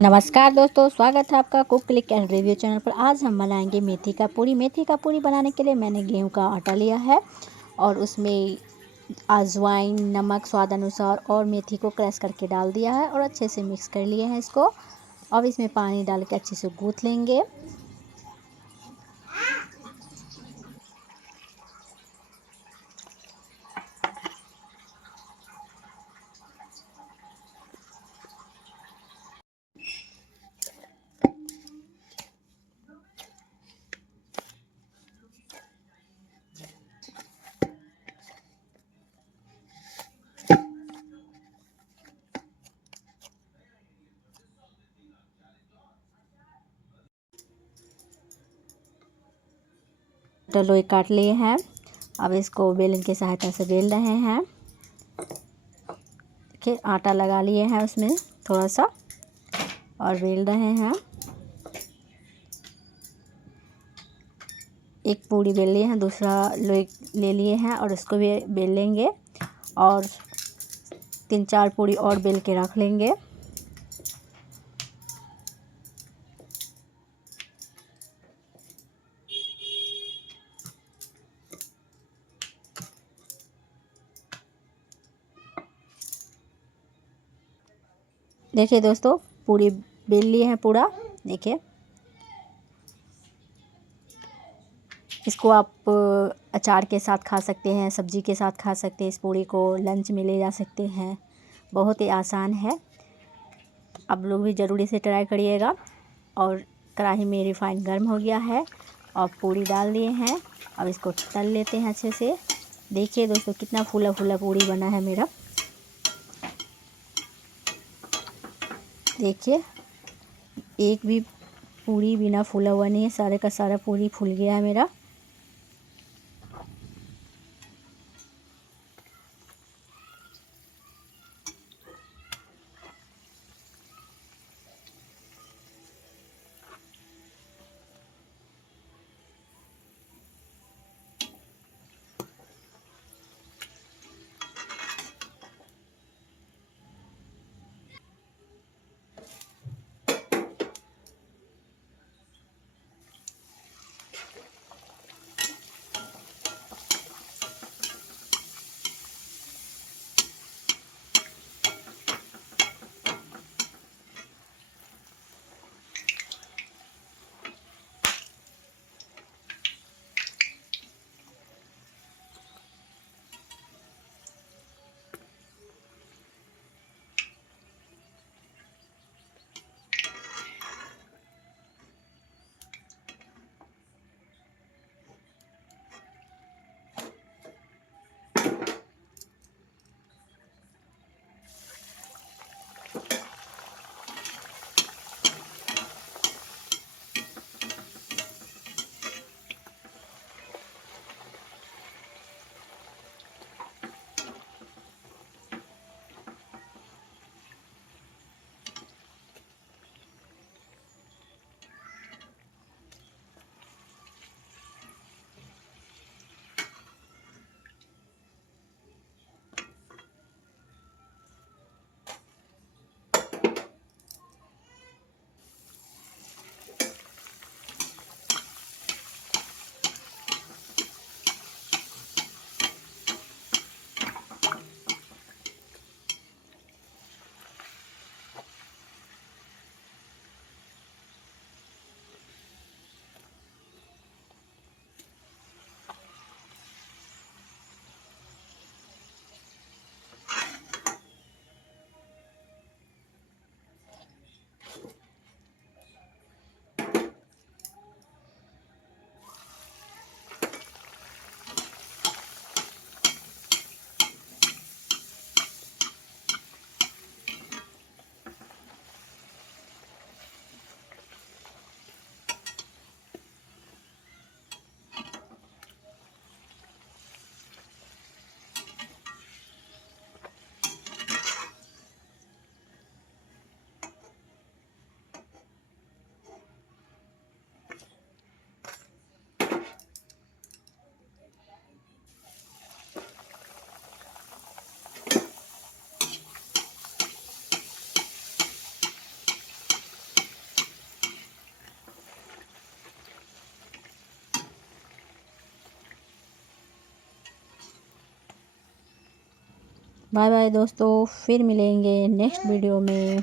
नमस्कार दोस्तों, स्वागत है आपका cook click and review channel पर। आज हम बनाएंगे मेथी का पूरी। मेथी का पूरी बनाने के लिए मैंने गेहूं का आटा लिया है और उसमें अजवाइन, नमक स्वाद अनुसार और मेथी को क्रश करके डाल दिया है और अच्छे से मिक्स कर लिए हैं इसको। अब इसमें पानी डाल के अच्छे से गूँथ लेंगे। तो लोई काट लिए हैं। अब इसको बेलन की सहायता से बेल रहे हैं। देखिए, आटा लगा लिए हैं उसमें थोड़ा सा और बेल रहे हैं। एक पूरी बेल लिए हैं, दूसरा लोई ले लिए हैं और इसको भी बेल लेंगे और 3-4 पूरी और बेल के रख लेंगे। देखिए दोस्तों, पूरी बेल लिए हैं पूरा। देखिए, इसको आप अचार के साथ खा सकते हैं, सब्जी के साथ खा सकते हैं। इस पूरी को लंच में ले जा सकते हैं। बहुत ही आसान है, आप लोग भी ज़रूर इसे ट्राई करिएगा। और कढ़ाई में रिफाइंड गर्म हो गया है और पूरी डाल दिए हैं। अब इसको तल लेते हैं अच्छे से। देखिए दोस्तों, कितना फूला फूला पूरी बना है मेरा। देखिए, एक भी पूरी बिना फूला हुआ नहीं है, सारे का सारा पूरी फूल गया है मेरा। बाय बाय दोस्तों, फिर मिलेंगे नेक्स्ट वीडियो में।